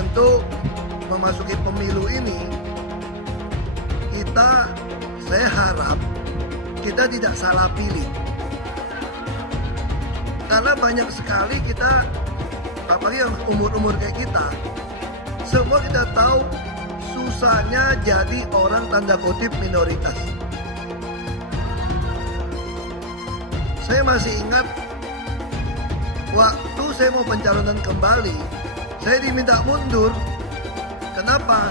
tentu memasuki pemilu ini saya harap kita tidak salah pilih. Karena banyak sekali kita, apalagi yang umur-umur kayak kita, semua kita tahu susahnya jadi orang tanda kutip minoritas. Saya masih ingat waktu saya mau pencalonan kembali, saya diminta mundur. Kenapa?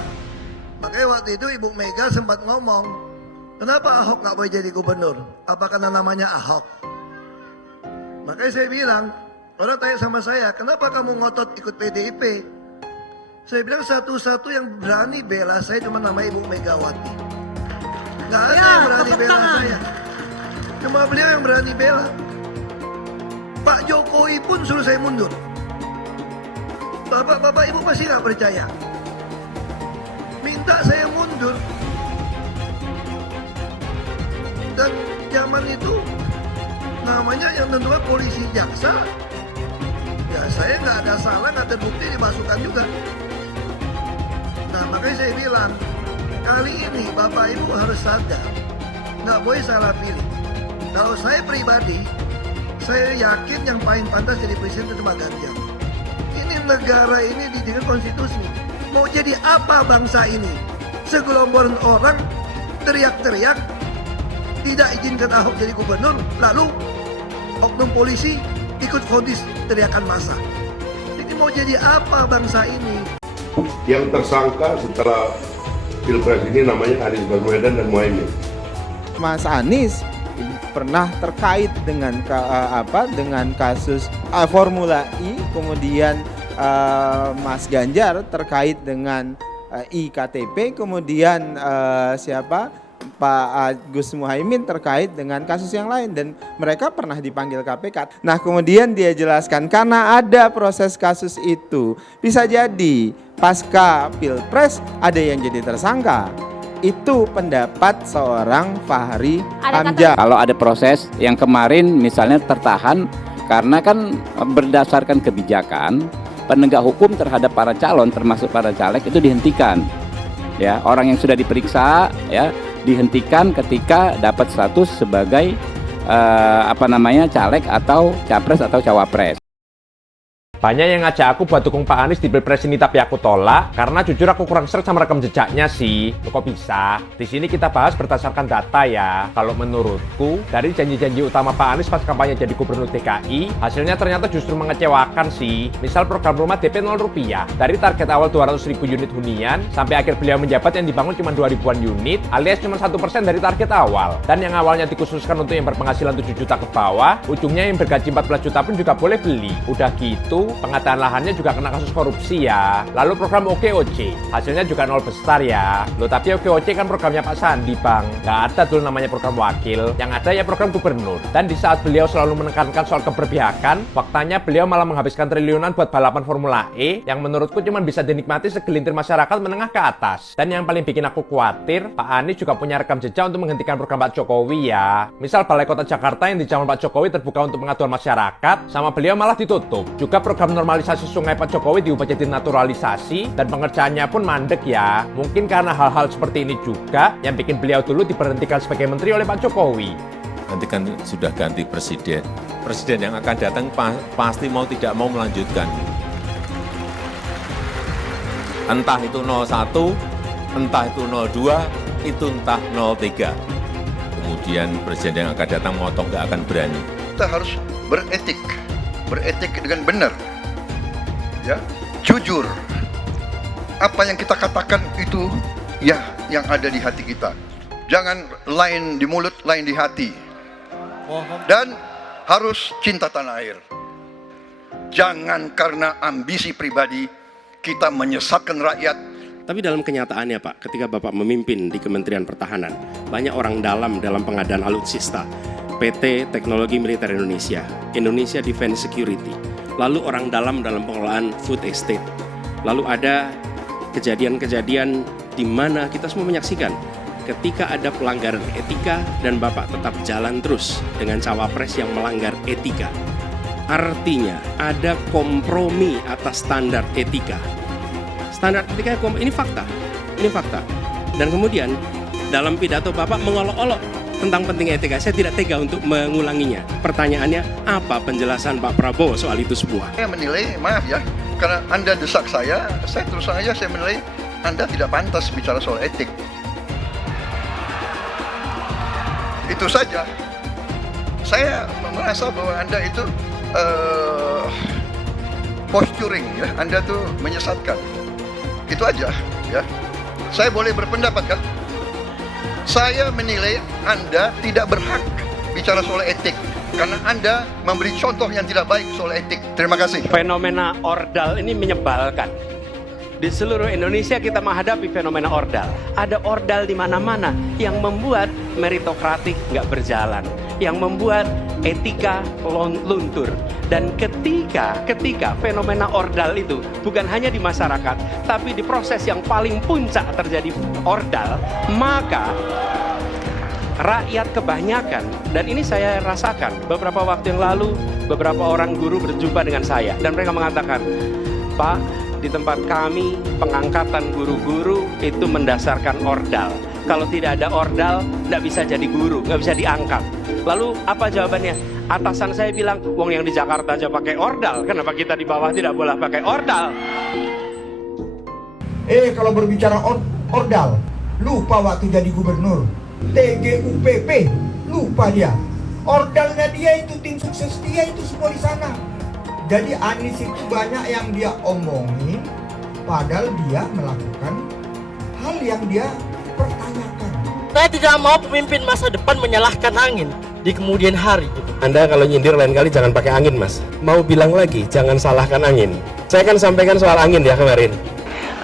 Makanya waktu itu Ibu Mega sempat ngomong, kenapa Ahok gak boleh jadi gubernur? Apa karena namanya Ahok? Makanya saya bilang, orang tanya sama saya, kenapa kamu ngotot ikut PDIP? Saya bilang satu-satu yang berani bela saya cuma nama Ibu Megawati. Gak ada yang berani bela saya. Cuma beliau yang berani bela. Pak Jokowi pun suruh saya mundur. Bapak-bapak Ibu pasti gak percaya. Minta saya mundur. Dan zaman itu namanya yang tentunya polisi jaksa. Ya saya nggak ada salah, nggak terbukti dimasukkan juga. Nah makanya saya bilang, kali ini Bapak Ibu harus sadar, nggak boleh salah pilih. Kalau saya pribadi, saya yakin yang paling pantas jadi presiden itu Pak Ganjar. Ini negara ini dididik konstitusi. Mau jadi apa bangsa ini? Segelombol orang teriak-teriak tidak izinkan Ahok jadi gubernur, lalu oknum polisi ikut vonis teriakan massa. Ini mau jadi apa bangsa ini? Yang tersangka setelah Pilpres ini namanya Anies Baswedan dan Muhaimin. Mas Anies pernah terkait dengan dengan kasus Formula E, kemudian Mas Ganjar terkait dengan IKTP, kemudian Pak Gus Muhaimin terkait dengan kasus yang lain, dan mereka pernah dipanggil KPK. Nah kemudian dia jelaskan karena ada proses kasus itu, bisa jadi pasca Pilpres ada yang jadi tersangka. Itu pendapat seorang Fahri Hamzah. Kalau ada proses yang kemarin misalnya tertahan karena kan berdasarkan kebijakan penegak hukum terhadap para calon termasuk para caleg itu dihentikan. Ya, orang yang sudah diperiksa ya dihentikan ketika dapat status sebagai caleg atau capres atau cawapres. Banyak yang ngajak aku buat dukung Pak Anies di Pilpres ini, tapi aku tolak karena jujur aku kurang seret sama rekam jejaknya sih. Loh, kok bisa? Di sini kita bahas berdasarkan data ya. Kalau menurutku dari janji-janji utama Pak Anies pas kampanye jadi gubernur DKI, hasilnya ternyata justru mengecewakan sih. Misal program rumah DP 0 rupiah. Dari target awal 200.000 unit hunian sampai akhir beliau menjabat yang dibangun cuma 2.000-an unit, alias cuma 1% dari target awal. Dan yang awalnya dikhususkan untuk yang berpenghasilan 7 juta ke bawah, ujungnya yang bergaji 14 juta pun juga boleh beli. Udah gitu pengadaan lahannya juga kena kasus korupsi ya. Lalu program OKOC, hasilnya juga 0 besar ya. Loh tapi OKOC kan programnya Pak Sandi bang. Gak ada tuh namanya program wakil, yang ada ya program gubernur. Dan di saat beliau selalu menekankan soal keberpihakan, faktanya beliau malah menghabiskan triliunan buat balapan Formula E, yang menurutku cuma bisa dinikmati segelintir masyarakat menengah ke atas. Dan yang paling bikin aku khawatir, Pak Anies juga punya rekam jejak untuk menghentikan program Pak Jokowi ya. Misal Balai Kota Jakarta yang di zaman Pak Jokowi terbuka untuk pengaduan masyarakat, sama beliau malah ditutup. Juga program normalisasi sungai Pak Jokowi diubah jadi naturalisasi, dan pengerjaannya pun mandek ya. Mungkin karena hal-hal seperti ini juga yang bikin beliau dulu diberhentikan sebagai menteri oleh Pak Jokowi. Nanti kan sudah ganti presiden. Presiden yang akan datang pasti mau tidak mau melanjutkan. Entah itu 01, entah itu 02, itu entah 03. Kemudian presiden yang akan datang motong nggak akan berani. Kita harus beretik dengan benar. Ya, jujur. Apa yang kita katakan itu ya yang ada di hati kita. Jangan lain di mulut, lain di hati. Dan harus cinta tanah air. Jangan karena ambisi pribadi kita menyesatkan rakyat. Tapi dalam kenyataannya Pak, ketika Bapak memimpin di Kementerian Pertahanan, banyak orang dalam pengadaan alutsista, PT Teknologi Militer Indonesia, Indonesia Defense Security, lalu orang dalam pengelolaan food estate. Lalu ada kejadian-kejadian di mana kita semua menyaksikan ketika ada pelanggaran etika dan Bapak tetap jalan terus dengan cawapres yang melanggar etika. Artinya ada kompromi atas standar etika. Standar etika ini fakta. Ini fakta. Dan kemudian dalam pidato Bapak mengolok-olok tentang pentingnya etika. Saya tidak tega untuk mengulanginya. Pertanyaannya, apa penjelasan Pak Prabowo soal itu semua? Saya menilai, maaf ya, karena Anda desak saya terus terang aja saya menilai Anda tidak pantas bicara soal etik. Itu saja. Saya merasa bahwa Anda itu posturing, ya. Anda tuh menyesatkan. Itu aja, ya. Saya boleh berpendapat kan? Saya menilai Anda tidak berhak bicara soal etik karena Anda memberi contoh yang tidak baik soal etik. Terima kasih. Fenomena ordal ini menyebalkan. Di seluruh Indonesia kita menghadapi fenomena ordal. Ada ordal di mana-mana yang membuat meritokratik nggak berjalan, yang membuat etika luntur. Dan ketika fenomena ordal itu bukan hanya di masyarakat, tapi di proses yang paling puncak terjadi ordal, maka rakyat kebanyakan, dan ini saya rasakan beberapa waktu yang lalu, beberapa orang guru berjumpa dengan saya dan mereka mengatakan, Pak, di tempat kami pengangkatan guru-guru itu mendasarkan ordal. Kalau tidak ada ordal, nggak bisa jadi guru, nggak bisa diangkat. Lalu apa jawabannya? Atasan saya bilang, wong yang di Jakarta aja pakai ordal, kenapa kita di bawah tidak boleh pakai ordal? Kalau berbicara ordal, lupa waktu jadi gubernur. TGUPP, lupa dia. Ordalnya dia itu, tim sukses dia itu semua di sana. Jadi Anies itu banyak yang dia omongin, padahal dia melakukan hal yang dia pertanyakan. Saya tidak mau pemimpin masa depan menyalahkan angin di kemudian hari. Anda kalau nyindir lain kali jangan pakai angin, Mas. Mau bilang lagi, jangan salahkan angin. Saya kan sampaikan soal angin ya kemarin.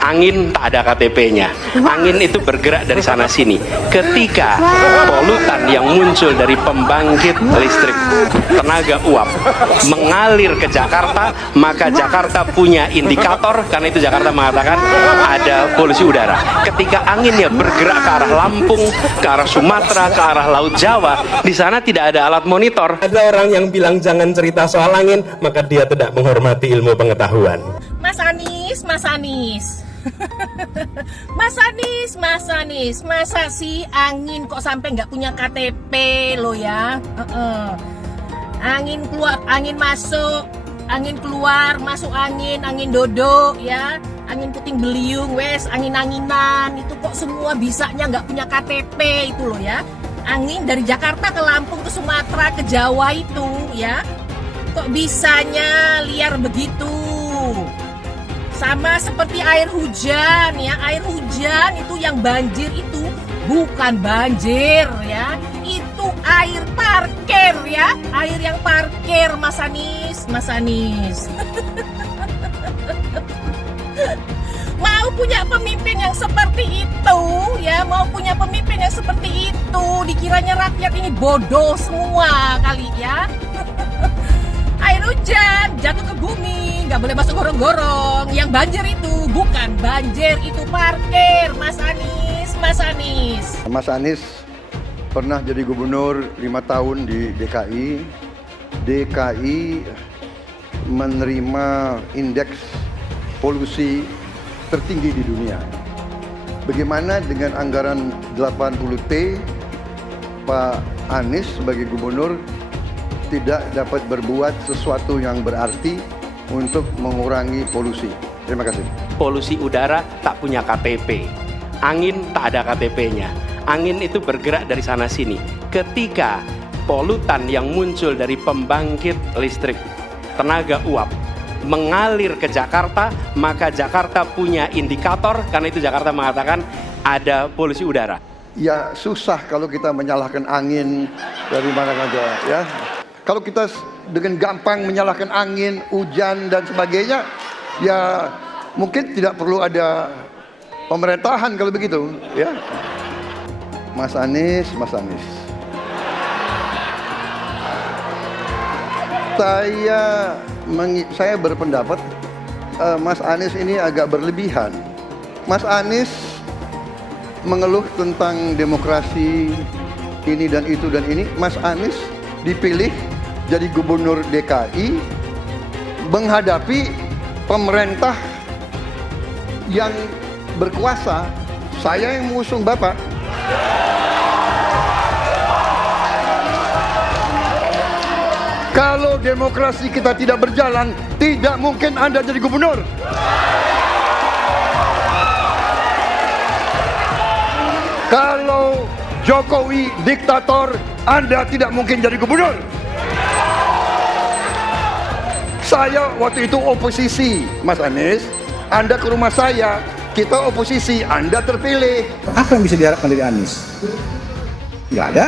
Angin tak ada KTP-nya. Angin itu bergerak dari sana sini. Ketika polutan yang muncul dari pembangkit listrik tenaga uap mengalir ke Jakarta, maka Jakarta punya indikator, karena itu Jakarta mengatakan ada polusi udara. Ketika anginnya bergerak ke arah Lampung, ke arah Sumatera, ke arah Laut Jawa, di sana tidak ada alat monitor. Ada orang yang bilang jangan cerita soal angin, maka dia tidak menghormati ilmu pengetahuan. Mas Anies, Mas Anies, masa sih angin kok sampai nggak punya KTP lo ya? Angin keluar, angin masuk, angin keluar, masuk angin dodo ya, angin puting beliung, wes angin-anginan itu kok semua bisanya nggak punya KTP itu lo ya? Angin dari Jakarta ke Lampung ke Sumatera ke Jawa itu ya, kok bisanya liar begitu? Sama seperti air hujan ya, air hujan itu yang banjir itu bukan banjir ya, itu air parkir ya, air yang parkir Mas Anies. Mau punya pemimpin yang seperti itu ya, mau punya pemimpin yang seperti itu, dikiranya rakyat ini bodoh semua kali ya. Air hujan jatuh ke bumi, nggak boleh masuk gorong-gorong. Yang banjir itu bukan banjir, itu parkir, Mas Anies. Mas Anies pernah jadi gubernur 5 tahun di DKI. DKI menerima indeks polusi tertinggi di dunia. Bagaimana dengan anggaran 80T, Pak Anies sebagai gubernur tidak dapat berbuat sesuatu yang berarti untuk mengurangi polusi. Terima kasih. Polusi udara tak punya KTP. Angin tak ada KTP-nya. Angin itu bergerak dari sana sini. Ketika polutan yang muncul dari pembangkit listrik tenaga uap mengalir ke Jakarta, maka Jakarta punya indikator, karena itu Jakarta mengatakan ada polusi udara. Ya susah kalau kita menyalahkan angin dari mana saja ya. Kalau kita dengan gampang menyalahkan angin, hujan dan sebagainya, ya mungkin tidak perlu ada pemerintahan kalau begitu, ya. Mas Anies. Saya berpendapat Mas Anies ini agak berlebihan. Mas Anies mengeluh tentang demokrasi ini dan itu dan ini. Mas Anies dipilih jadi gubernur DKI menghadapi pemerintah yang berkuasa, saya yang mengusung Bapak. Kalau demokrasi kita tidak berjalan, tidak mungkin Anda jadi gubernur. Kalau Jokowi diktator, Anda tidak mungkin jadi gubernur. Saya waktu itu oposisi, Mas Anies. Anda ke rumah saya, kita oposisi, Anda terpilih. Apa yang bisa diharapkan dari Anies? Nggak ada.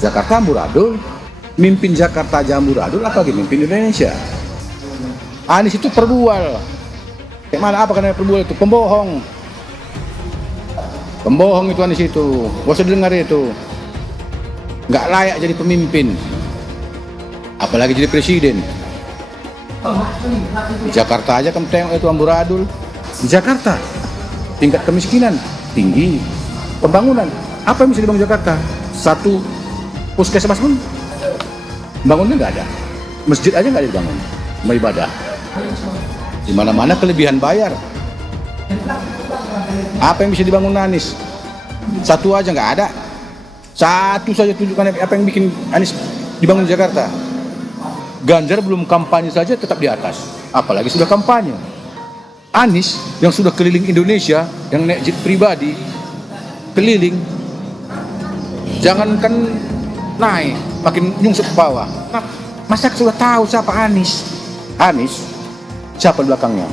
Jakarta amburadul. Mimpin Jakarta aja amburadul, apalagi mimpin Indonesia. Anies itu perbual. Kayak mana apa karena perbual itu? Pembohong. Pembohong itu Anies itu. Gak usah dengar itu. Nggak layak jadi pemimpin. Apalagi jadi presiden. Di Jakarta aja kamu tengok itu amburadul. Di Jakarta tingkat kemiskinan tinggi. Pembangunan apa yang bisa dibangun Jakarta? Satu puskesmas pun bangunnya nggak ada. Masjid aja nggak dibangun. Mau ibadah. Di mana-mana kelebihan bayar. Apa yang bisa dibangun Anies? Satu aja nggak ada. Satu saja tunjukkan apa yang bikin Anies dibangun di Jakarta. Ganjar belum kampanye saja tetap di atas. Apalagi sudah kampanye. Anies yang sudah keliling Indonesia, yang naik jet pribadi, keliling, jangankan naik, makin nyungsep ke bawah. Nah, masyarakat sudah tahu siapa Anies. Anies, siapa belakangnya?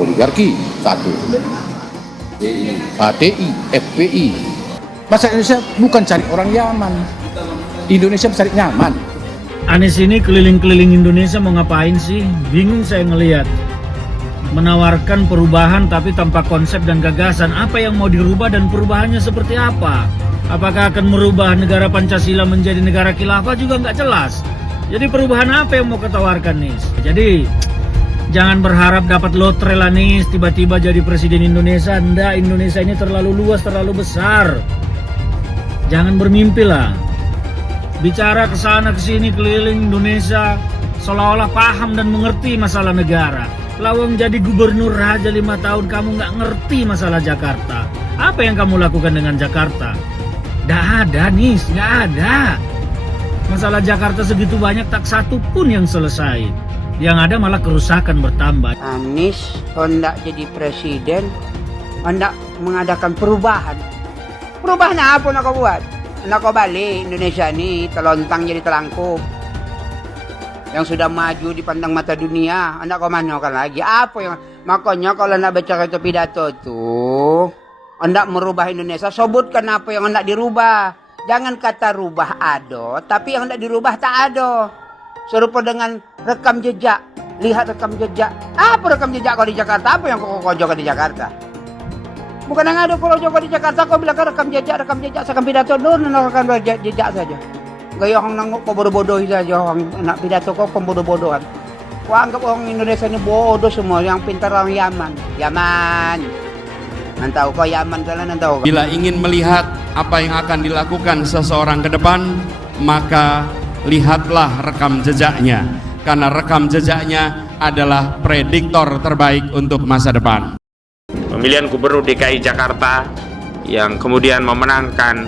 Oligarki, satu. HTI, FPI. Masyarakat Indonesia bukan cari orang Yaman. Indonesia mencari nyaman. Anies ini keliling-keliling Indonesia mau ngapain sih? Bingung saya ngelihat. Menawarkan perubahan tapi tanpa konsep dan gagasan. Apa yang mau dirubah dan perubahannya seperti apa? Apakah akan merubah negara Pancasila menjadi negara khilafah juga nggak jelas. Jadi perubahan apa yang mau ketawarkan nih? Jadi jangan berharap dapat lotre lah nih tiba-tiba jadi presiden Indonesia. Nggak, Indonesia ini terlalu luas, terlalu besar. Jangan bermimpi lah. Bicara ke sana ke sini keliling Indonesia seolah-olah paham dan mengerti masalah negara. Lawang jadi gubernur aja 5 tahun kamu nggak ngerti masalah Jakarta. Apa yang kamu lakukan dengan Jakarta? Nggak ada nih, nggak ada. Masalah Jakarta segitu banyak tak satu pun yang selesai. Yang ada malah kerusakan bertambah. Anies hendak jadi presiden, hendak mengadakan perubahan. Perubahan apa nak kau buat? Nak kau balik Indonesia ini telontang jadi telangkup. Yang sudah maju dipandang mata dunia, hendak kau manakan lagi? Apa yang makanya kalau nak baca itu pidato tuh, hendak merubah Indonesia, sebutkan apa yang hendak dirubah. Jangan kata rubah ada, tapi yang hendak dirubah tak ada. Serupa dengan rekam jejak. Lihat rekam jejak. Apa rekam jejak kau di Jakarta? Apa yang kau jaga di Jakarta? Bukan yang ada kalau jaga di Jakarta kau bilang rekam jejak, seakan pidato dulu rekam jejak saja. Gaya orang nanguk kau bodoh-bodoh saja, orang nak pidato kau pembodoh-bodohan. Kau anggap orang Indonesia ini bodoh semua, yang pintar orang Yaman. Yaman. Nantau kau Yaman kalian nantau. Bila ingin melihat apa yang akan dilakukan seseorang ke depan, maka lihatlah rekam jejaknya. Karena rekam jejaknya adalah prediktor terbaik untuk masa depan. Pemilihan Gubernur DKI Jakarta yang kemudian memenangkan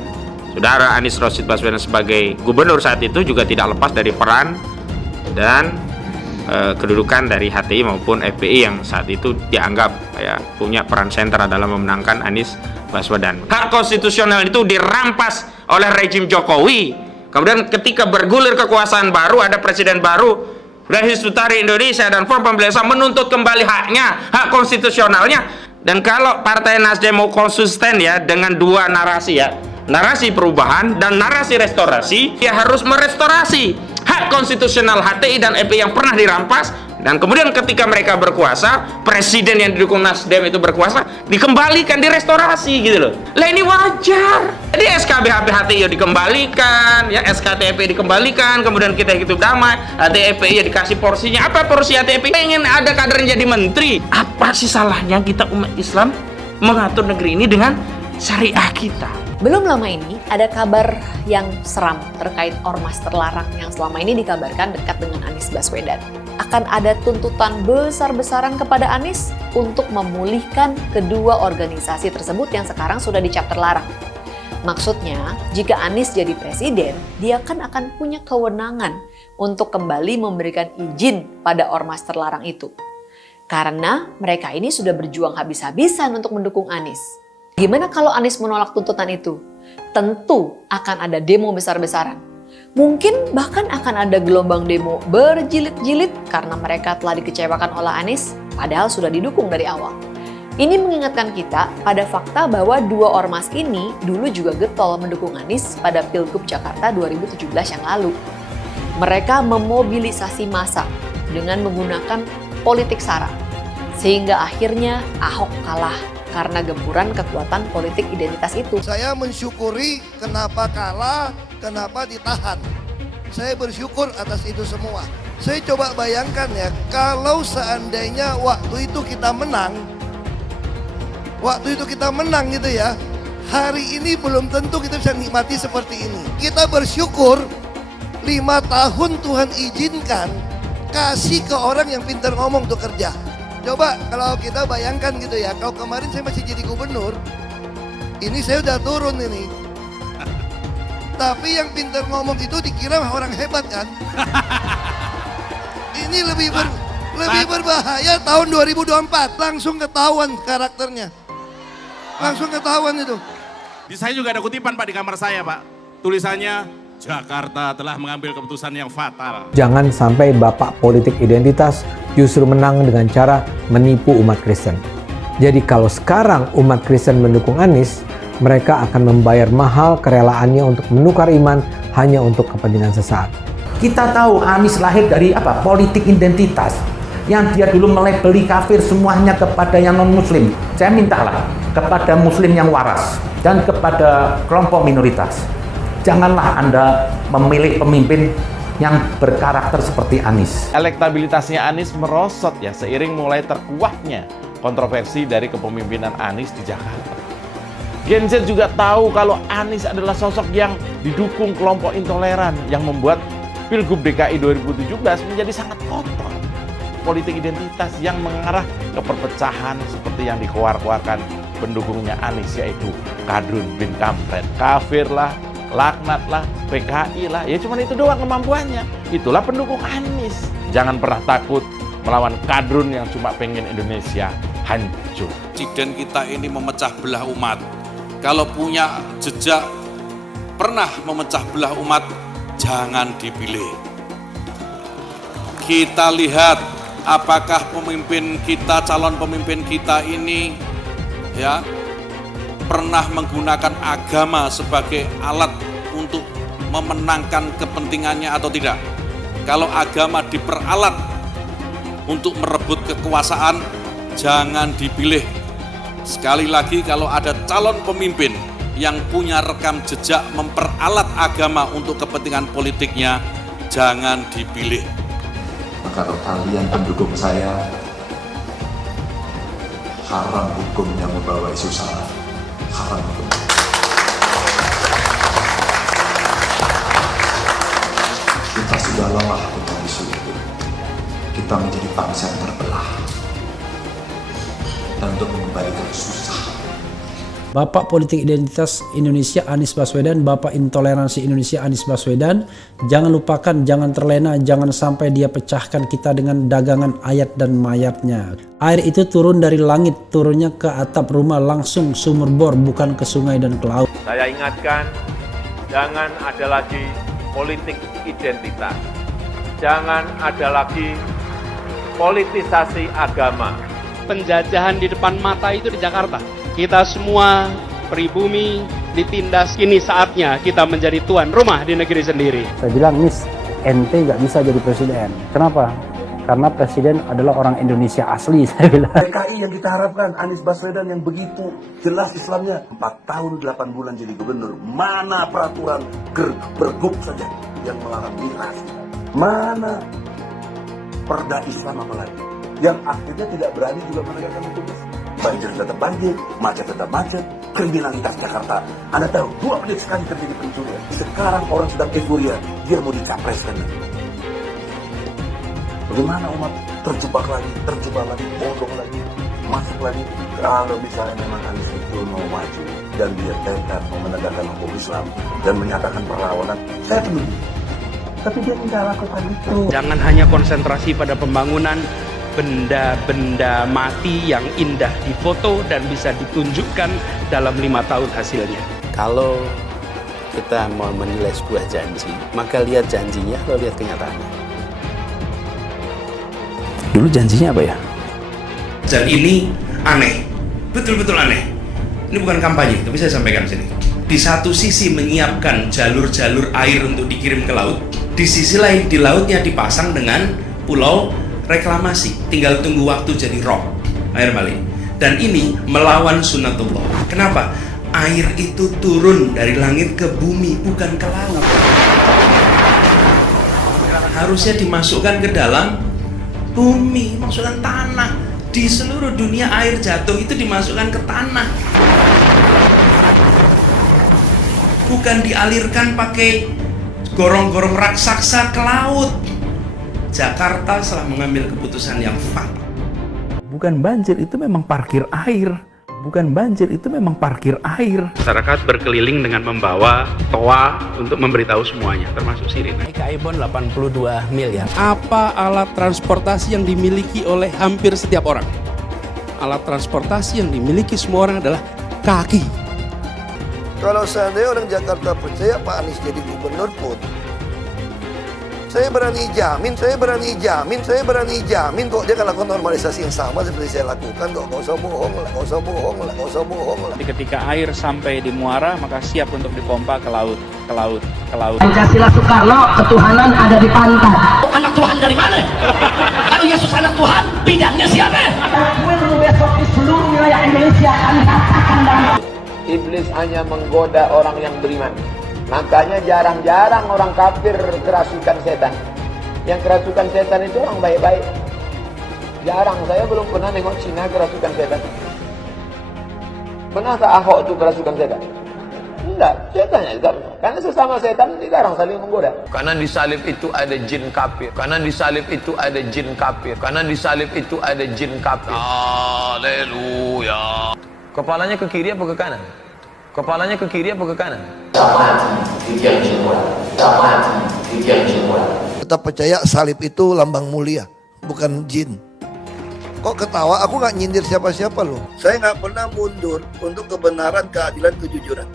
Saudara Anies Rashid Baswedan sebagai gubernur saat itu juga tidak lepas dari peran dan kedudukan dari HTI maupun FPI yang saat itu dianggap punya peran sentral dalam memenangkan Anies Baswedan. Hak konstitusional itu dirampas oleh rejim Jokowi. Kemudian ketika bergulir kekuasaan baru, ada presiden baru dari Hizbut Tahrir Indonesia dan Front Pembela Islam menuntut kembali haknya, hak konstitusionalnya. Dan kalau Partai Nasdem mau konsisten ya dengan dua narasi ya, narasi perubahan dan narasi restorasi, dia harus merestorasi hak konstitusional HTI dan FPI yang pernah dirampas. Dan kemudian ketika mereka berkuasa, presiden yang didukung Nasdem itu berkuasa, dikembalikan, direstorasi gitu loh. Lah ini wajar. Jadi SKB HTI dikembalikan, ya SKTP dikembalikan, kemudian kita hidup damai, HTI ya dikasih porsinya. Apa porsi HTI? Pengen ada kadernya jadi menteri. Apa sih salahnya kita umat Islam mengatur negeri ini dengan syariah kita? Belum lama ini ada kabar yang seram terkait ormas terlarang yang selama ini dikabarkan dekat dengan Anies Baswedan. akan ada tuntutan besar-besaran kepada Anies untuk memulihkan kedua organisasi tersebut yang sekarang sudah dicap terlarang. Maksudnya, jika Anies jadi presiden, dia kan akan punya kewenangan untuk kembali memberikan izin pada ormas terlarang itu. Karena mereka ini sudah berjuang habis-habisan untuk mendukung Anies. Gimana kalau Anies menolak tuntutan itu? Tentu akan ada demo besar-besaran. Mungkin bahkan akan ada gelombang demo berjilid-jilid karena mereka telah dikecewakan oleh Anies, padahal sudah didukung dari awal. Ini mengingatkan kita pada fakta bahwa dua ormas ini dulu juga getol mendukung Anies pada Pilgub Jakarta 2017 yang lalu. Mereka memobilisasi massa dengan menggunakan politik sara, sehingga akhirnya Ahok kalah karena gempuran kekuatan politik identitas itu. Saya mensyukuri kenapa kalah, kenapa ditahan. Saya bersyukur atas itu semua. Saya coba bayangkan ya, kalau seandainya waktu itu kita menang gitu ya, hari ini belum tentu kita bisa nikmati seperti ini. Kita bersyukur 5 tahun Tuhan izinkan kasih ke orang yang pintar ngomong untuk kerja. Coba kalau kita bayangkan gitu ya, kalau kemarin saya masih jadi gubernur, ini saya udah turun ini. Tapi yang pintar ngomong itu dikira orang hebat kan? Ini lebih berbahaya tahun 2024, langsung ketahuan karakternya. Langsung ketahuan itu. Di saya juga ada kutipan Pak di kamar saya Pak. Tulisannya, Jakarta telah mengambil keputusan yang fatal. Jangan sampai bapak politik identitas justru menang dengan cara menipu umat Kristen. Jadi kalau sekarang umat Kristen mendukung Anies, mereka akan membayar mahal kerelaannya untuk menukar iman hanya untuk kepentingan sesaat. Kita tahu Anies lahir dari politik identitas. Yang dia dulu melabeli kafir semuanya kepada yang non-muslim. Saya mintalah kepada muslim yang waras dan kepada kelompok minoritas. Janganlah Anda memilih pemimpin yang berkarakter seperti Anies. Elektabilitasnya Anies merosot ya seiring mulai terkuaknya kontroversi dari kepemimpinan Anies di Jakarta. Gen Z juga tahu kalau Anies adalah sosok yang didukung kelompok intoleran yang membuat Pilgub DKI 2017 menjadi sangat kotor. Politik identitas yang mengarah ke perpecahan seperti yang dikeluarkan pendukungnya Anies, yaitu Kadrun bin Kamret. Kafir lah, laknat lah, PKI lah, ya cuma itu doang kemampuannya. Itulah pendukung Anies. Jangan pernah takut melawan kadrun yang cuma pengen Indonesia hancur. Presiden kita ini memecah belah umat. Kalau punya jejak pernah memecah belah umat, jangan dipilih. Kita lihat apakah pemimpin kita, calon pemimpin kita ini ya pernah menggunakan agama sebagai alat untuk memenangkan kepentingannya atau tidak. Kalau agama diperalat untuk merebut kekuasaan, jangan dipilih. Sekali lagi, kalau ada calon pemimpin yang punya rekam jejak memperalat agama untuk kepentingan politiknya, jangan dipilih. Kalau kalian pendukung saya, haram hukumnya membawa isu sara. Haram hukum. Kita sudah lelah dengan isu itu. Kita menjadi bangsa yang terbelah. Dan untuk mengembalikan susah. Bapak Politik Identitas Indonesia Anies Baswedan, Bapak Intoleransi Indonesia Anies Baswedan. Jangan lupakan, jangan terlena, jangan sampai dia pecahkan kita dengan dagangan ayat dan mayatnya. Air itu turun dari langit, turunnya ke atap rumah langsung sumur bor, bukan ke sungai dan ke laut. Saya ingatkan, jangan ada lagi politik identitas. Jangan ada lagi politisasi agama. Penjajahan di depan mata itu di Jakarta. Kita semua pribumi ditindas, kini saatnya kita menjadi tuan rumah di negeri sendiri. Saya bilang, Miss, ente nggak bisa jadi presiden. Kenapa? Karena presiden adalah orang Indonesia asli, saya bilang. PKI yang kita harapkan, Anies Baswedan yang begitu jelas Islamnya. 4 tahun 8 bulan jadi gubernur. Mana peraturan pergub saja yang melarang miras? Mana perda Islam apalagi? Yang akhirnya tidak berani juga menegakkan hukum. Banjir tetap banjir, macet tetap macet, kriminalitas Jakarta. Anda tahu, 2 menit sekali terjadi pencurian. Sekarang orang sedang euforia, dia mau dicapreskan. Bagaimana umat terjebak lagi, bodoh lagi, masuk lagi. Kalau misalnya memang Anies itu mau maju dan dia tekad mau menegakkan hukum Islam dan menyatakan perlawanan, saya peduli. Tapi dia tidak lakukan itu. Jangan hanya konsentrasi pada pembangunan benda-benda mati yang indah difoto dan bisa ditunjukkan dalam 5 tahun hasilnya. Kalau kita mau menilai sebuah janji, maka lihat janjinya atau lihat kenyataannya. Dulu janjinya apa ya? Dan ini aneh, betul-betul aneh. Ini bukan kampanye, tapi saya sampaikan sini. Di satu sisi menyiapkan jalur-jalur air untuk dikirim ke laut, di sisi lain di lautnya dipasang dengan pulau reklamasi, tinggal tunggu waktu jadi rob, air balik. Dan ini melawan sunatullah. Kenapa? Air itu turun dari langit ke bumi, bukan ke laut. Harusnya dimasukkan ke dalam bumi, masukkan tanah. Di seluruh dunia air jatuh itu dimasukkan ke tanah, bukan dialirkan pakai gorong-gorong raksasa ke laut. Jakarta telah mengambil keputusan yang fatal. Bukan banjir, itu memang parkir air. Bukan banjir, itu memang parkir air. Masyarakat berkeliling dengan membawa toa untuk memberitahu semuanya, termasuk sirine. Ibon 82 miliar. Apa alat transportasi yang dimiliki oleh hampir setiap orang? Alat transportasi yang dimiliki semua orang adalah kaki. Kalau seandainya orang Jakarta percaya Pak Anies jadi gubernur pun, saya berani jamin kok dia akan lakukan normalisasi yang sama seperti saya lakukan kok. Gak usah bohong lah. Ketika air sampai di muara, maka siap untuk dipompa ke laut. Pancasila Soekarno, ketuhanan ada di pantai. Anak Tuhan dari mana? Kalau Yesus anak Tuhan, bidangnya siapa? Takbir besok di seluruh wilayah Indonesia kami katakan dalam. Iblis hanya menggoda orang yang beriman. Makanya jarang-jarang orang kafir kerasukan setan. Yang kerasukan setan itu orang baik-baik. Jarang, saya belum pernah nengok Cina kerasukan setan. Pernahkah Ahok itu kerasukan setan? Enggak, setannya juga. Karena sesama setan dilarang saling menggoda. Karena di salib itu ada jin kafir. Haleluya. Kepalanya ke kiri apa ke kanan? Kita percaya salib itu lambang mulia, bukan jin. Kok ketawa? Aku nggak nyindir siapa-siapa loh. Saya nggak pernah mundur untuk kebenaran, keadilan, kejujuran,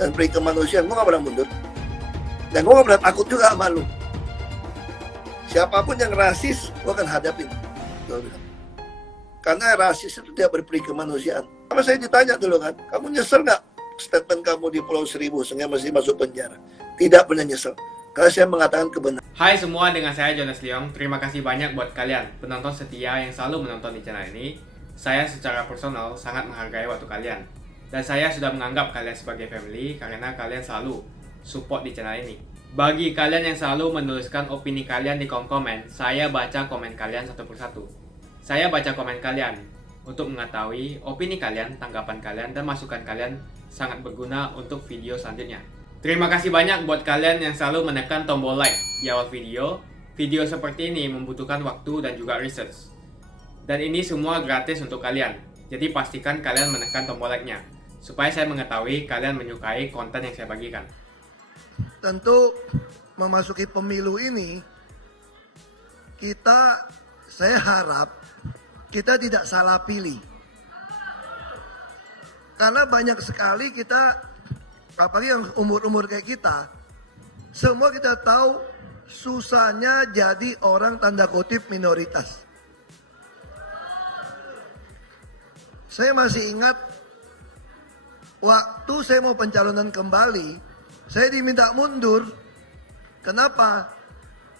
dan peri kemanusiaan. Gue nggak pernah mundur. Dan gue nggak pernah takut juga sama lu. Siapapun yang rasis, gue akan hadapin. Gue bilang. Karena rasis itu tidak berperi kemanusiaan. Sama saya ditanya dulu kan, kamu nyesel nggak statement kamu di Pulau Seribu sehingga masih masuk penjara? Tidak pernah nyesel. Karena saya mengatakan kebenaran. Hai semua, dengan saya Jonas Leong. Terima kasih banyak buat kalian, penonton setia yang selalu menonton di channel ini. Saya secara personal sangat menghargai waktu kalian. Dan saya sudah menganggap kalian sebagai family karena kalian selalu support di channel ini. Bagi kalian yang selalu menuliskan opini kalian di kolom komen, saya baca komen kalian satu persatu. Saya baca komen kalian untuk mengetahui opini kalian, tanggapan kalian, dan masukan kalian sangat berguna untuk video selanjutnya. Terima kasih banyak buat kalian yang selalu menekan tombol like di awal video. Video seperti ini membutuhkan waktu dan juga research. Dan ini semua gratis untuk kalian. Jadi pastikan kalian menekan tombol like-nya, supaya saya mengetahui kalian menyukai konten yang saya bagikan. Tentu memasuki pemilu ini, saya harap kita tidak salah pilih. Karena banyak sekali kita, apalagi yang umur-umur kayak kita, semua kita tahu susahnya jadi orang tanda kutip minoritas. Saya masih ingat waktu saya mau pencalonan kembali, saya diminta mundur. Kenapa?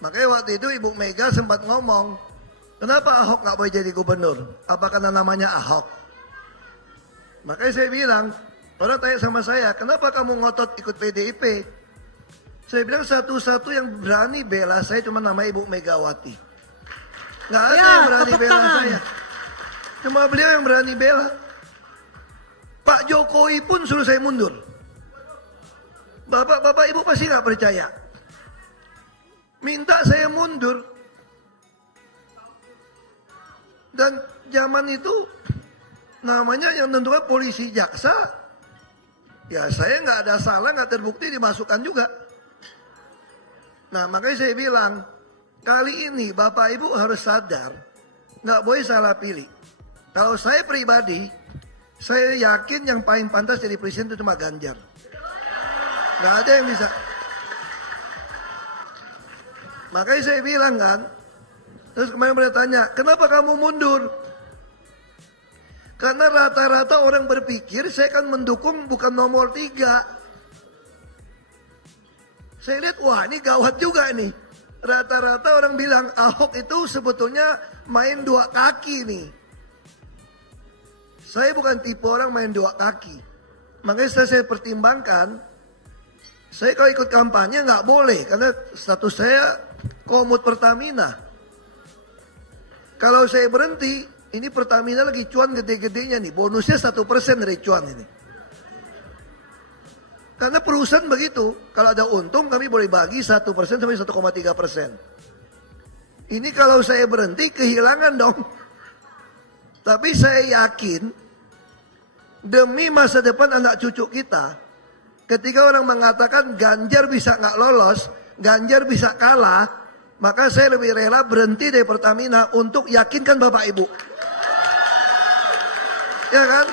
Makanya waktu itu Ibu Mega sempat ngomong, kenapa Ahok nggak boleh jadi gubernur? Apa karena namanya Ahok? Makanya saya bilang, orang tanya sama saya, kenapa kamu ngotot ikut PDIP? Saya bilang satu-satu yang berani bela saya cuma nama Ibu Megawati. Nggak ada yang berani bela saya. Cuma beliau yang berani bela. Pak Jokowi pun suruh saya mundur. Bapak-bapak ibu pasti nggak percaya. Minta saya mundur. Dan zaman itu namanya yang tentukan polisi jaksa, ya saya nggak ada salah, nggak terbukti dimasukkan juga. Nah makanya saya bilang, kali ini Bapak Ibu harus sadar, nggak boleh salah pilih. Kalau saya pribadi, saya yakin yang paling pantas jadi presiden itu cuma Ganjar. Nggak ada yang bisa. Makanya saya bilang kan, terus kemarin mereka tanya, kenapa kamu mundur? Karena rata-rata orang berpikir saya kan mendukung bukan nomor 3. Saya lihat, wah ini gawat juga nih. Rata-rata orang bilang Ahok itu sebetulnya main 2 kaki nih. Saya bukan tipe orang main 2 kaki. Makanya setelah saya pertimbangkan, saya kalau ikut kampanye nggak boleh karena status saya komut Pertamina. Kalau saya berhenti, ini Pertamina lagi cuan gede-gedenya nih, bonusnya 1% dari cuan ini. Karena perusahaan begitu, kalau ada untung kami boleh bagi 1% sampai 1,3%. Ini kalau saya berhenti kehilangan dong. Tapi saya yakin demi masa depan anak cucu kita, ketika orang mengatakan Ganjar bisa nggak lolos, Ganjar bisa kalah, maka saya lebih rela berhenti dari Pertamina untuk yakinkan Bapak Ibu. Ya kan?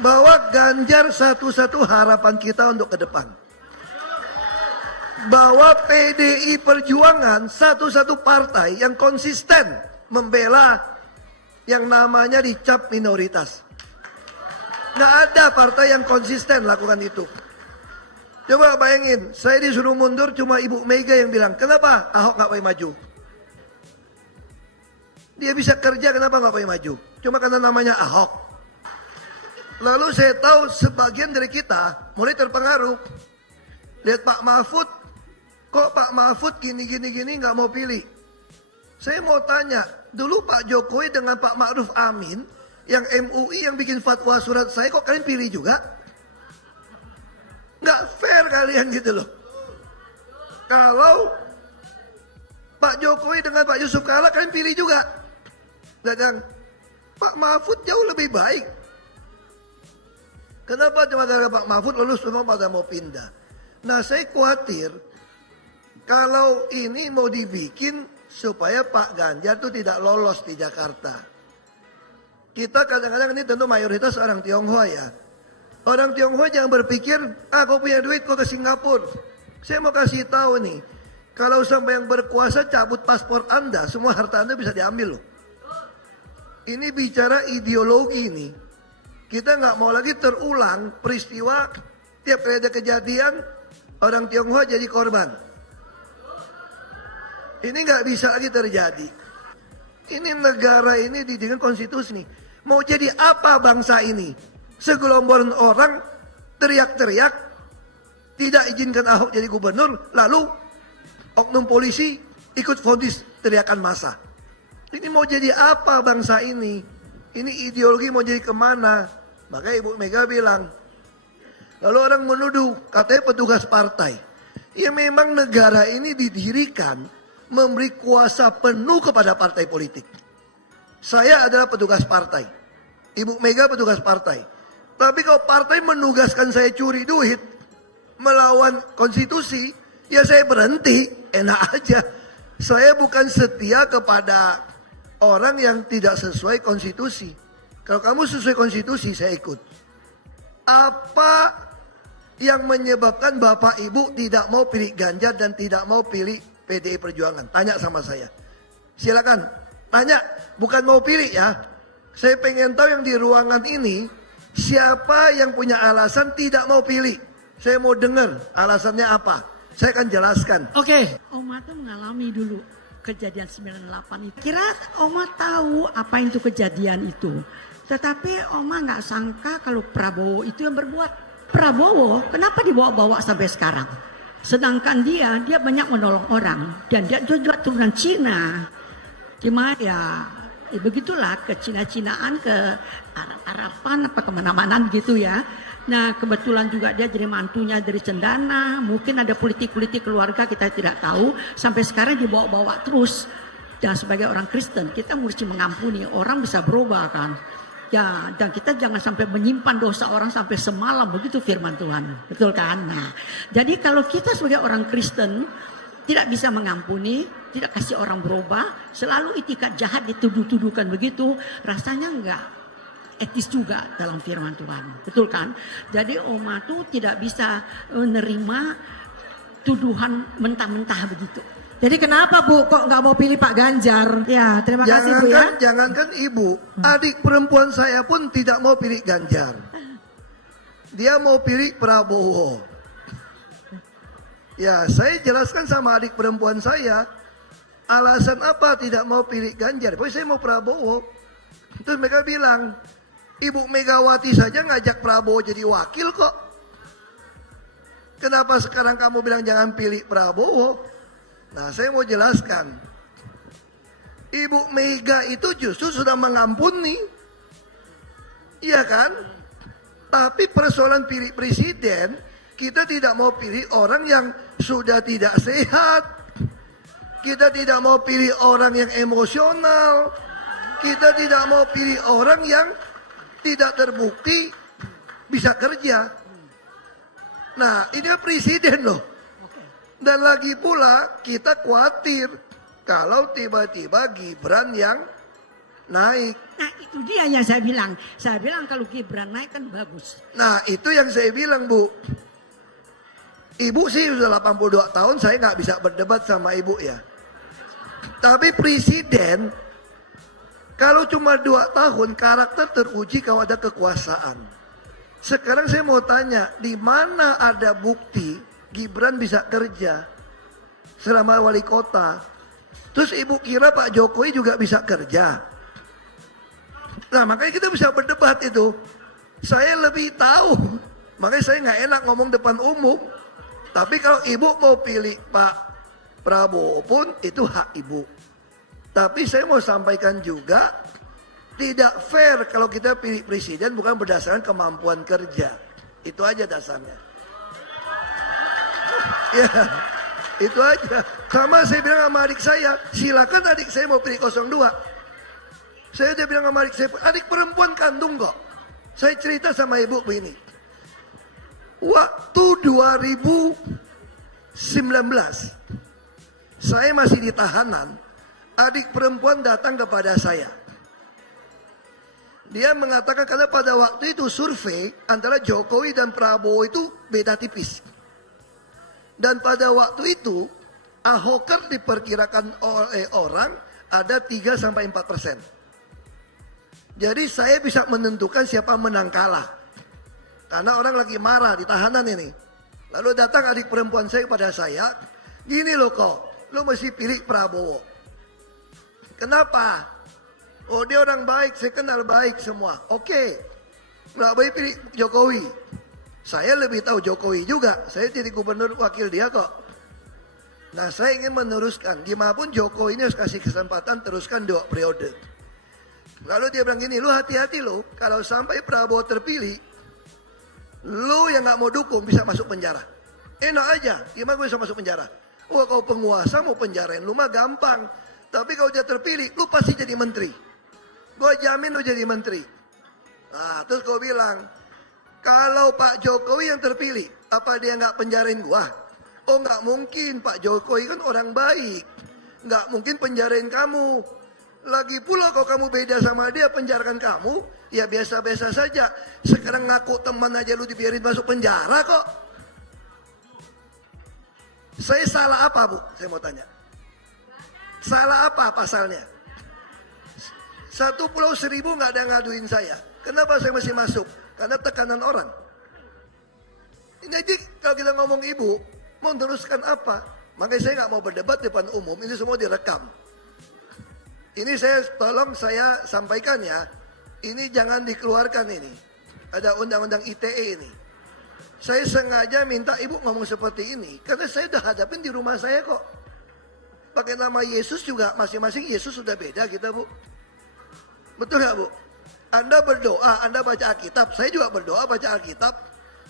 Bahwa Ganjar satu-satu harapan kita untuk ke depan. Bahwa PDI Perjuangan satu-satu partai yang konsisten membela yang namanya dicap minoritas. Nggak ada partai yang konsisten lakukan itu. Coba bayangin, saya disuruh mundur cuma Ibu Mega yang bilang, kenapa Ahok nggak boleh maju? Dia bisa kerja, kenapa nggak boleh maju? Cuma karena namanya Ahok. Lalu saya tahu sebagian dari kita mulai terpengaruh. Lihat Pak Mahfud, kok Pak Mahfud gini nggak mau pilih. Saya mau tanya, dulu Pak Jokowi dengan Pak Ma'ruf Amin, yang MUI yang bikin fatwa surat saya, kok kalian pilih juga? Nggak fair kalian gitu loh. Kalau Pak Jokowi dengan Pak Yusuf Kala, kalian pilih juga. Dan Pak Mahfud jauh lebih baik. Kenapa cuma gara Pak Mahfud lalu semua pada mau pindah? Nah saya khawatir kalau ini mau dibikin supaya Pak Ganjar itu tidak lolos di Jakarta. Kita kadang-kadang ini tentu mayoritas orang Tionghoa ya. Orang Tionghoa jangan berpikir, kau punya duit kau ke Singapura. Saya mau kasih tahu nih, kalau sampai yang berkuasa cabut paspor Anda, semua harta Anda bisa diambil loh. Ini bicara ideologi nih. Kita nggak mau lagi terulang peristiwa tiap kali ada kejadian orang Tionghoa jadi korban. Ini nggak bisa lagi terjadi. Ini negara ini dengan konstitusi nih. Mau jadi apa bangsa ini? Segelombol orang teriak-teriak tidak izinkan Ahok jadi gubernur, lalu oknum polisi ikut vonis teriakan massa. Ini mau jadi apa bangsa ini? Ini ideologi mau jadi kemana? Makanya Ibu Mega bilang, lalu orang menuduh katanya petugas partai. Ya memang negara ini didirikan memberi kuasa penuh kepada partai politik. Saya adalah petugas partai. Ibu Mega petugas partai. Tapi kalau partai menugaskan saya curi duit, melawan konstitusi, ya saya berhenti, enak aja. Saya bukan setia kepada orang yang tidak sesuai konstitusi. Kalau kamu sesuai konstitusi, saya ikut. Apa yang menyebabkan Bapak Ibu tidak mau pilih Ganjar dan tidak mau pilih PDI Perjuangan? Tanya sama saya. Silakan, tanya. Bukan mau pilih ya. Saya pengen tahu yang di ruangan ini, siapa yang punya alasan tidak mau pilih. Saya mau dengar alasannya apa. Saya akan jelaskan. Oke. Oma tuh mengalami dulu kejadian 98 itu. Kira Oma tahu apa itu kejadian itu. Tetapi Oma nggak sangka kalau Prabowo itu yang berbuat. Prabowo kenapa dibawa-bawa sampai sekarang? Sedangkan dia banyak menolong orang. Dan dia juga turunan Cina. Cuma ya begitulah ke Cina-Cinaan, ke Arab-Araban, apa kemana-mana gitu ya. Nah kebetulan juga dia jadi mantunya dari Cendana. Mungkin ada politik-politik keluarga kita tidak tahu. Sampai sekarang dibawa-bawa terus. Dan sebagai orang Kristen kita mesti mengampuni, orang bisa berubah kan. Ya, dan kita jangan sampai menyimpan dosa orang sampai semalam, begitu firman Tuhan. Betul kan? Nah, jadi kalau kita sebagai orang Kristen tidak bisa mengampuni, tidak kasih orang berubah, selalu itikat jahat dituduh-tuduhkan begitu, rasanya enggak etis juga dalam firman Tuhan. Betul kan? Jadi Oma tuh tidak bisa menerima tuduhan mentah-mentah begitu. Jadi kenapa Bu kok nggak mau pilih Pak Ganjar? Ya, terima kasih Bu ya. Jangankan ibu, adik perempuan saya pun tidak mau pilih Ganjar. Dia mau pilih Prabowo. Ya, saya jelaskan sama adik perempuan saya, alasan apa tidak mau pilih Ganjar. Pokoknya saya mau Prabowo. Terus mereka bilang, Ibu Megawati saja ngajak Prabowo jadi wakil kok. Kenapa sekarang kamu bilang jangan pilih Prabowo? Nah, saya mau jelaskan. Ibu Mega itu justru sudah mengampuni. Iya kan? Tapi persoalan pilih presiden, kita tidak mau pilih orang yang sudah tidak sehat. Kita tidak mau pilih orang yang emosional. Kita tidak mau pilih orang yang tidak terbukti bisa kerja. Nah, ini presiden loh. Dan lagi pula kita khawatir kalau tiba-tiba Gibran yang naik. Nah itu dia yang saya bilang. Saya bilang kalau Gibran naik kan bagus. Nah itu yang saya bilang Bu. Ibu sih sudah 82 tahun, saya nggak bisa berdebat sama ibu ya. Tapi presiden, kalau cuma 2 tahun karakter teruji kalau ada kekuasaan. Sekarang saya mau tanya, di mana ada bukti Gibran bisa kerja selama wali kota? Terus ibu kira Pak Jokowi juga bisa kerja? Nah makanya kita bisa berdebat itu. Saya lebih tahu, makanya saya nggak enak ngomong depan umum. Tapi kalau ibu mau pilih Pak Prabowo pun itu hak ibu. Tapi saya mau sampaikan juga, tidak fair kalau kita pilih presiden bukan berdasarkan kemampuan kerja. Itu aja dasarnya. Ya, itu aja. Sama saya bilang sama adik saya, silakan adik saya mau pilih 02. Saya udah bilang sama adik saya, adik perempuan kandung kok. Saya cerita sama ibu begini. Waktu 2019, saya masih di tahanan, adik perempuan datang kepada saya. Dia mengatakan karena pada waktu itu survei antara Jokowi dan Prabowo itu beda tipis. Dan pada waktu itu Ahoker diperkirakan oleh orang ada 3-4%. Jadi saya bisa menentukan siapa menang kalah. Karena orang lagi marah di tahanan ini. Lalu datang adik perempuan saya kepada saya, gini loh kok, lo mesti pilih Prabowo. Kenapa? Oh dia orang baik, saya kenal baik semua. Oke, nggak baik pilih Jokowi. Saya lebih tahu Jokowi juga. Saya jadi gubernur wakil dia kok. Nah saya ingin meneruskan. Gimana pun Jokowi ini harus kasih kesempatan teruskan 2 periode. Lalu dia bilang gini, lu hati-hati lo. Kalau sampai Prabowo terpilih, lu yang gak mau dukung bisa masuk penjara. Enak aja. Gimana gue bisa masuk penjara? Wah kalau penguasa mau penjarain lu mah gampang. Tapi kalau dia terpilih, lu pasti jadi menteri. Gue jamin lu jadi menteri. Nah terus gue bilang, kalau Pak Jokowi yang terpilih, apa dia nggak penjarain gua? Oh nggak mungkin, Pak Jokowi kan orang baik. Nggak mungkin penjarain kamu. Lagi pula kalau kamu beda sama dia penjarakan kamu, ya biasa-biasa saja. Sekarang ngaku teman aja lu dibiarin masuk penjara kok. Saya salah apa Bu? Saya mau tanya. Salah apa pasalnya? 1 Pulau Seribu nggak ada yang ngaduin saya. Kenapa saya masih masuk? Karena tekanan orang. Ini aja kalau kita ngomong ibu, mau teruskan apa? Makanya saya nggak mau berdebat depan umum, ini semua direkam. Ini saya tolong saya sampaikan ya, ini jangan dikeluarkan ini. Ada undang-undang ITE ini. Saya sengaja minta ibu ngomong seperti ini, karena saya udah hadapin di rumah saya kok. Pakai nama Yesus juga, masing-masing Yesus sudah beda kita Bu. Betul nggak Bu? Anda berdoa, Anda baca Alkitab, saya juga berdoa baca Alkitab.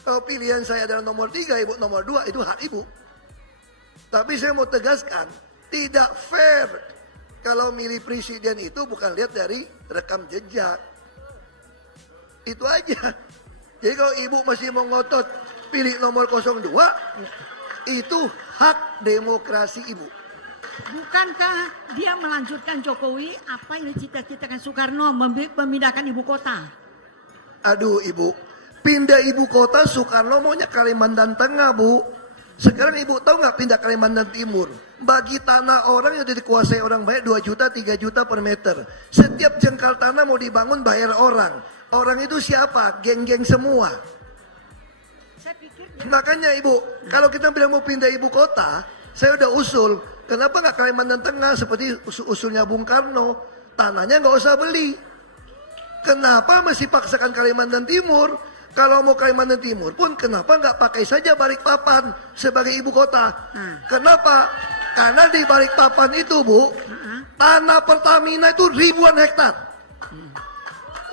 Kalau pilihan saya adalah nomor 3, ibu nomor 2, itu hak ibu. Tapi saya mau tegaskan, tidak fair Kalau milih presiden itu bukan lihat dari rekam jejak. Itu aja. Jadi kalau ibu masih mau ngotot pilih nomor 02, itu hak demokrasi ibu. Bukankah dia melanjutkan Jokowi apa yang dicita-citakan Soekarno, memindahkan ibu kota? Aduh ibu, pindah ibu kota Soekarno maunya Kalimantan Tengah bu. Sekarang ibu tahu nggak pindah Kalimantan Timur? Bagi tanah orang yang sudah dikuasai orang banyak 2 juta, 3 juta per meter. Setiap jengkal tanah mau dibangun bayar orang. Orang itu siapa? Geng-geng semua. Makanya ibu, kalau kita bilang mau pindah ibu kota, saya udah usul. Kenapa nggak Kalimantan Tengah seperti usulnya Bung Karno? Tanahnya nggak usah beli. Kenapa mesti paksakan Kalimantan Timur? Kalau mau Kalimantan Timur pun kenapa nggak pakai saja Balikpapan sebagai ibu kota? Kenapa? Karena di Balikpapan itu bu, tanah Pertamina itu ribuan hektar.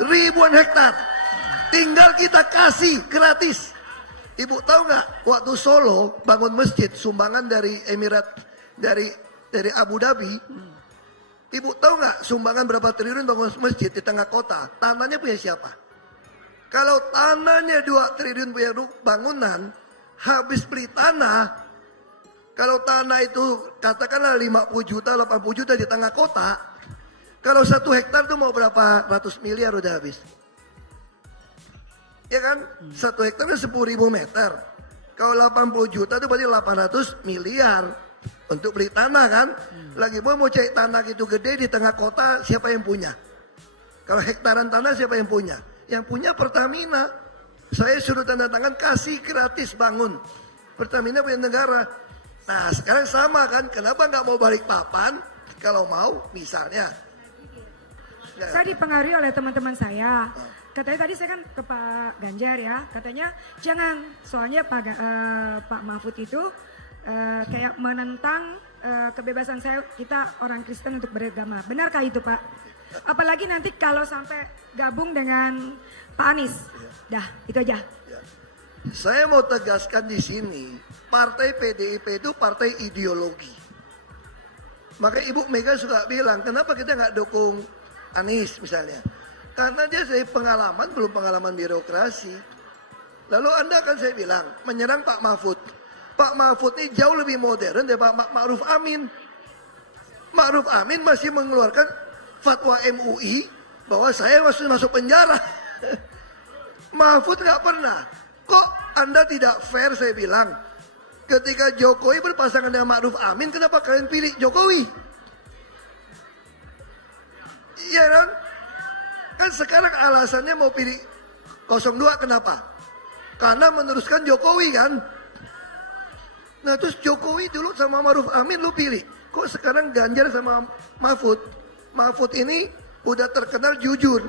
Ribuan hektar. Tinggal kita kasih gratis. Ibu tahu nggak? Waktu Solo bangun masjid sumbangan dari Emirat, dari Abu Dhabi. Ibu tahu nggak sumbangan berapa triliun bangun masjid di tengah kota? Tanahnya punya siapa? Kalau tanahnya 2 triliun punya bangunan, habis beli tanah, kalau tanah itu katakanlah 50 juta, 80 juta di tengah kota, kalau 1 hektar itu mau berapa ratus miliar udah habis. Ya kan? 1 hektar itu 10.000 meter. Kalau 80 juta itu berarti 800 miliar untuk beli tanah kan? Lagi mau cari tanah gitu gede di tengah kota, siapa yang punya? Kalau hektaran tanah siapa yang punya? Yang punya Pertamina. Saya suruh tanda tangan kasih gratis bangun. Pertamina punya negara. Nah sekarang sama kan? Kenapa nggak mau Balikpapan? Kalau mau misalnya. Saya dipengaruhi oleh teman-teman saya. Katanya tadi saya kan ke Pak Ganjar ya. Katanya jangan, soalnya Pak Mahfud itu kayak menentang kebebasan kita orang Kristen untuk beragama. Benarkah itu Pak? Apalagi nanti kalau sampai gabung dengan Pak Anies. Dah, itu aja. Saya mau tegaskan di sini, partai PDIP itu partai ideologi. Maka Ibu Mega suka bilang, kenapa kita nggak dukung Anies misalnya? Karena dia dari pengalaman, belum pengalaman birokrasi. Lalu Anda kan saya bilang, menyerang Pak Mahfud. Pak Mahfud ini jauh lebih modern dari Pak Ma'ruf Amin. Ma'ruf Amin masih mengeluarkan fatwa MUI bahwa saya masuk penjara. Mahfud nggak pernah. Kok Anda tidak fair saya bilang. Ketika Jokowi berpasangan dengan Ma'ruf Amin, kenapa kalian pilih Jokowi? Iya kan? Kan sekarang alasannya mau pilih 02 kenapa? Karena meneruskan Jokowi kan? Nah terus Jokowi dulu sama Ma'ruf Amin lu pilih. Kok sekarang Ganjar sama Mahfud? Mahfud ini udah terkenal jujur.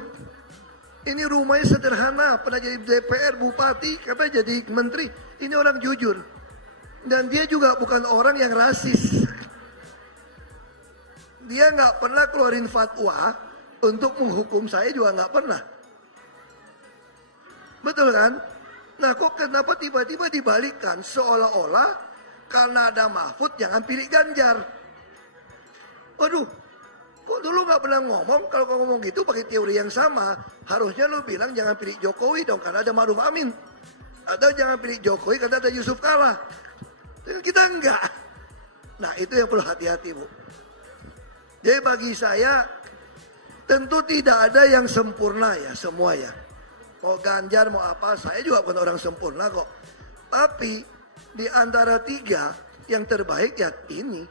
Ini rumahnya sederhana, pernah jadi DPR, bupati, katanya jadi menteri. Ini orang jujur. Dan dia juga bukan orang yang rasis. Dia nggak pernah keluarin fatwa untuk menghukum saya juga nggak pernah. Betul kan? Nah kok kenapa tiba-tiba dibalikkan seolah-olah karena ada Mahfud jangan pilih Ganjar. Waduh, kok dulu nggak pernah ngomong? Kalau kau ngomong gitu pakai teori yang sama, harusnya lu bilang jangan pilih Jokowi dong karena ada Ma'ruf Amin. Atau jangan pilih Jokowi karena ada Yusuf Kala. Kita enggak. Nah itu yang perlu hati-hati Bu. Jadi bagi saya tentu tidak ada yang sempurna ya semua ya. Mau Ganjar mau apa, saya juga bukan orang sempurna kok. Tapi di antara 3 yang terbaik ya ini.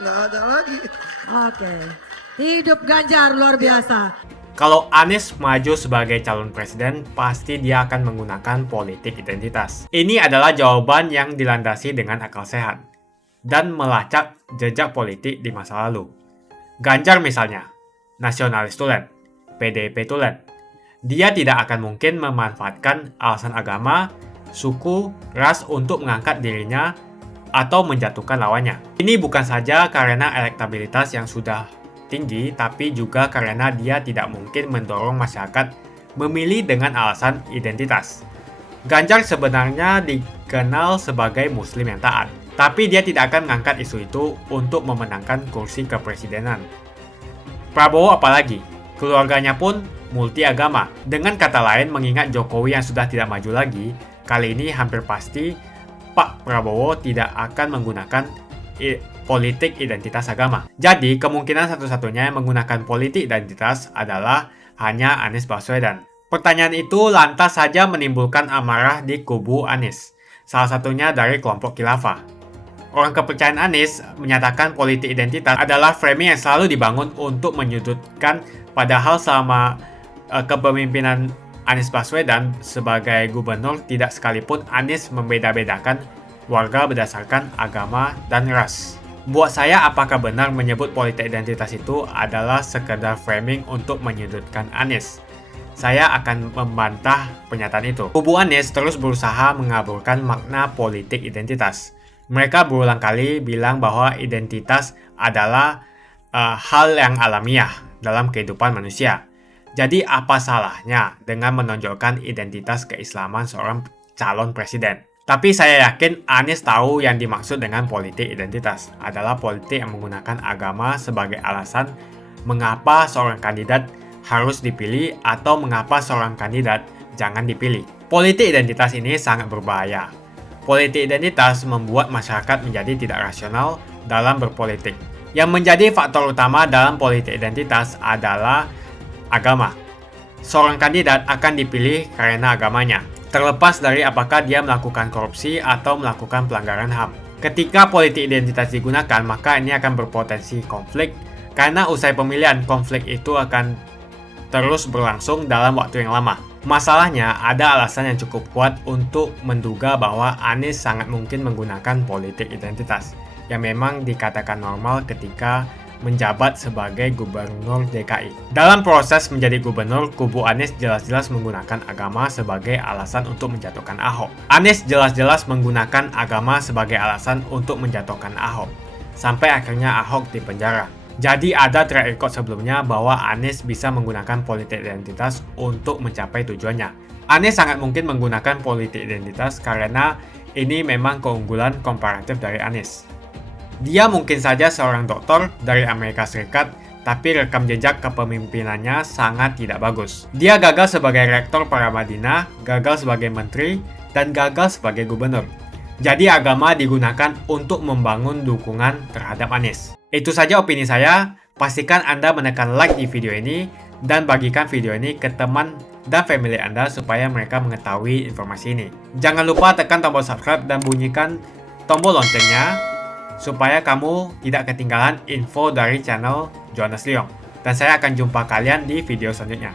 Nggak ada lagi. Oke. Hidup Ganjar luar biasa. Kalau Anies maju sebagai calon presiden, pasti dia akan menggunakan politik identitas. Ini adalah jawaban yang dilandasi dengan akal sehat dan melacak jejak politik di masa lalu. Ganjar misalnya, nasionalis tulen, PDIP tulen. Dia tidak akan mungkin memanfaatkan alasan agama, suku, ras untuk mengangkat dirinya atau menjatuhkan lawannya. Ini bukan saja karena elektabilitas yang sudah tinggi, tapi juga karena dia tidak mungkin mendorong masyarakat memilih dengan alasan identitas. Ganjar sebenarnya dikenal sebagai Muslim yang taat. Tapi dia tidak akan mengangkat isu itu untuk memenangkan kursi kepresidenan. Prabowo apalagi, keluarganya pun multi agama. Dengan kata lain, mengingat Jokowi yang sudah tidak maju lagi, kali ini hampir pasti Pak Prabowo tidak akan menggunakan politik identitas agama. Jadi, kemungkinan satu-satunya yang menggunakan politik identitas adalah hanya Anies Baswedan. Pertanyaan itu lantas saja menimbulkan amarah di kubu Anies, salah satunya dari kelompok khilafah. Orang kepercayaan Anies menyatakan politik identitas adalah framing yang selalu dibangun untuk menyudutkan, padahal selama kepemimpinan Anies Baswedan sebagai gubernur tidak sekalipun Anies membeda-bedakan warga berdasarkan agama dan ras. Buat saya, apakah benar menyebut politik identitas itu adalah sekedar framing untuk menyudutkan Anies? Saya akan membantah pernyataan itu. Kubu Anies terus berusaha mengaburkan makna politik identitas. Mereka berulang kali bilang bahwa identitas adalah hal yang alamiah dalam kehidupan manusia. Jadi apa salahnya dengan menonjolkan identitas keislaman seorang calon presiden? Tapi saya yakin Anies tahu yang dimaksud dengan politik identitas adalah politik yang menggunakan agama sebagai alasan mengapa seorang kandidat harus dipilih atau mengapa seorang kandidat jangan dipilih. Politik identitas ini sangat berbahaya. Politik identitas membuat masyarakat menjadi tidak rasional dalam berpolitik. Yang menjadi faktor utama dalam politik identitas adalah agama. Seorang kandidat akan dipilih karena agamanya, terlepas dari apakah dia melakukan korupsi atau melakukan pelanggaran HAM. Ketika politik identitas digunakan, maka ini akan berpotensi konflik, karena usai pemilihan, konflik itu akan terus berlangsung dalam waktu yang lama. Masalahnya, ada alasan yang cukup kuat untuk menduga bahwa Anies sangat mungkin menggunakan politik identitas, yang memang dikatakan normal ketika menjabat sebagai gubernur DKI. Dalam proses menjadi gubernur, kubu Anies jelas-jelas menggunakan agama sebagai alasan untuk menjatuhkan Ahok. Anies jelas-jelas menggunakan agama sebagai alasan untuk menjatuhkan Ahok, sampai akhirnya Ahok dipenjara. Jadi ada track record sebelumnya bahwa Anies bisa menggunakan politik identitas untuk mencapai tujuannya. Anies sangat mungkin menggunakan politik identitas karena ini memang keunggulan komparatif dari Anies. Dia mungkin saja seorang doktor dari Amerika Serikat, tapi rekam jejak kepemimpinannya sangat tidak bagus. Dia gagal sebagai rektor Paramadina, gagal sebagai menteri, dan gagal sebagai gubernur. Jadi agama digunakan untuk membangun dukungan terhadap Anies. Itu saja opini saya. Pastikan Anda menekan like di video ini dan bagikan video ini ke teman dan family Anda supaya mereka mengetahui informasi ini. Jangan lupa tekan tombol subscribe dan bunyikan tombol loncengnya supaya kamu tidak ketinggalan info dari channel Jonas Leong. Dan saya akan jumpa kalian di video selanjutnya.